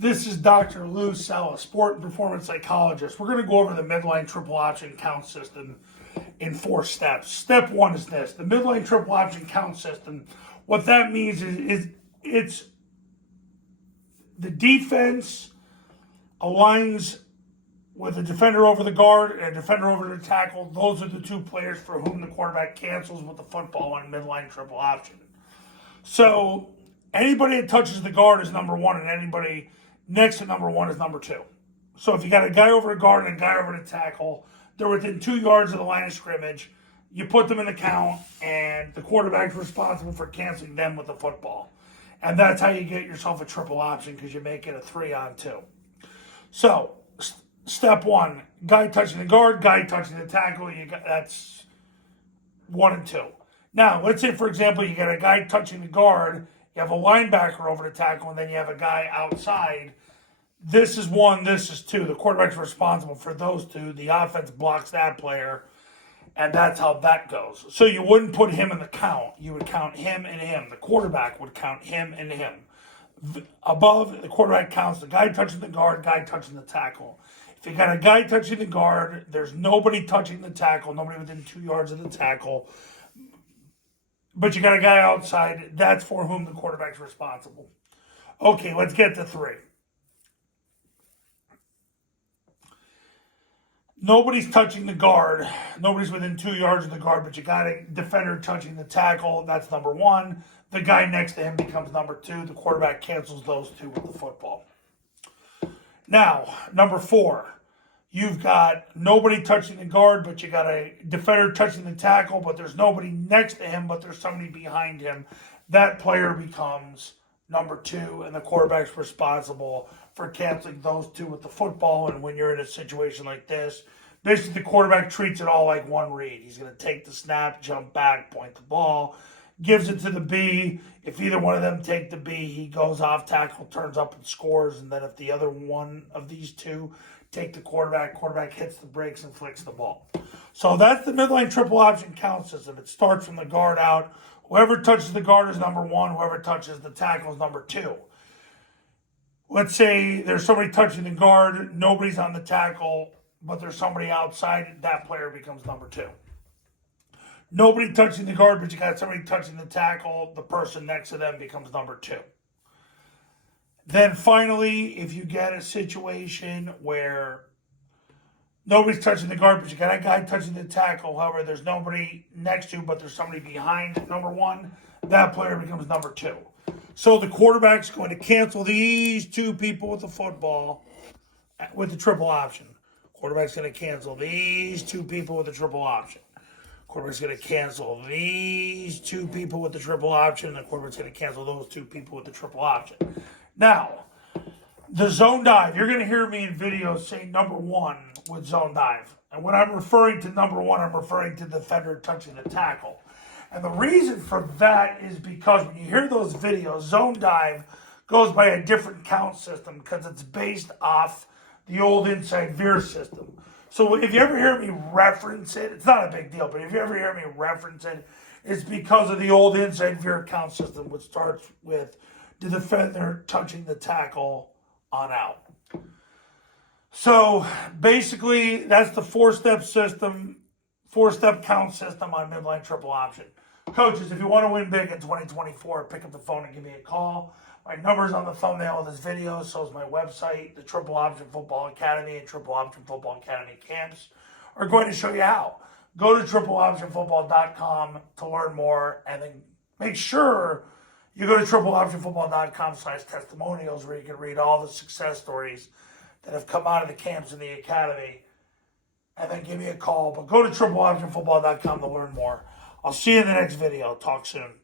This is Dr. Lou Sella, sport and performance psychologist. We're going to go over the midline triple option count system in 4 steps. Step 1 is this. The midline triple option count system, what that means is it's the defense aligns with a defender over the guard and a defender over the tackle. Those are the 2 players for whom the quarterback cancels with the football on midline triple option. So anybody that touches the guard is number 1, and anybody next to number 1 is number 2. So if you got a guy over the guard and a guy over the tackle, they're within 2 yards of the line of scrimmage. You put them in the count, and the quarterback's responsible for canceling them with the football. And that's how you get yourself a triple option, because you make it a 3-on-2. So step 1, guy touching the guard, guy touching the tackle. That's 1 and 2. Now, let's say, for example, you got a guy touching the guard, you have a linebacker over the tackle, and then you have a guy outside. This is 1, this is 2. The quarterback's responsible for those 2. The offense blocks that player, and that's how that goes. So you wouldn't put him in the count. You would count him and him. The quarterback would count him and him. Above, the quarterback counts the guy touching the guard, guy touching the tackle. If you got a guy touching the guard, there's nobody touching the tackle, nobody within 2 yards of the tackle, but you got a guy outside, that's for whom the quarterback's responsible. Okay, let's get to 3. Nobody's touching the guard. Nobody's within 2 yards of the guard, but you got a defender touching the tackle. That's number 1. The guy next to him becomes number 2. The quarterback cancels those 2 with the football. Now, number 4. You've got nobody touching the guard, but you got a defender touching the tackle, but there's nobody next to him, but there's somebody behind him. That player becomes number 2, and the quarterback's responsible for canceling those 2 with the football. And when you're in a situation like this, basically the quarterback treats it all like one read. He's going to take the snap, jump back, point the ball, gives it to the B. If either one of them take the B, he goes off tackle, turns up and scores. And then if the other one of these 2 take the quarterback hits the brakes and flicks the ball. So that's the midline triple option count system. It starts from the guard out. Whoever touches the guard is number 1. Whoever touches the tackle is number 2. Let's say there's somebody touching the guard, nobody's on the tackle, but there's somebody outside, that player becomes number 2. Nobody touching the guard, but you got somebody touching the tackle, the person next to them becomes number 2. Then finally, if you get a situation where nobody's touching the guard, but you got a guy touching the tackle, however, there's nobody next to, but there's somebody behind number 1, that player becomes number 2. So the quarterback's going to cancel these 2 people with the football with the triple option. Quarterback's going to cancel these 2 people with the triple option. Quarterback's going to cancel these 2 people with the triple option, and the quarterback's going to cancel those 2 people with the triple option. Now, the zone dive, you're going to hear me in videos say number 1 with zone dive. And when I'm referring to number 1, I'm referring to the defender touching the tackle. And the reason for that is because when you hear those videos, zone dive goes by a different count system because it's based off the old inside veer system. So if you ever hear me reference it, it's not a big deal, but if you ever hear me reference it, it's because of the old inside veer count system, which starts with the defender touching the tackle on out. So basically, that's the 4-step system, 4-step count system on midline triple option. Coaches, if you want to win big in 2024, pick up the phone and give me a call. My number's on the thumbnail of this video, so is my website. The Triple Option Football Academy and Triple Option Football Academy camps are going to show you how. Go to tripleoptionfootball.com to learn more, and then make sure you go to tripleoptionfootball.com/testimonials, where you can read all the success stories that have come out of the camps in the academy, and then give me a call. But go to tripleoptionfootball.com to learn more. I'll see you in the next video. Talk soon.